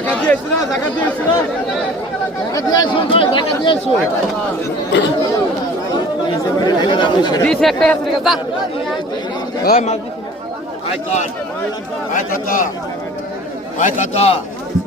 Zaga 10, não, zaga 10, não. Zaga 10, um, dois, zaga 10, um. Diz que é perto, tá? Vai, Vai, Tata. Vai, Tata. Vai, Tata.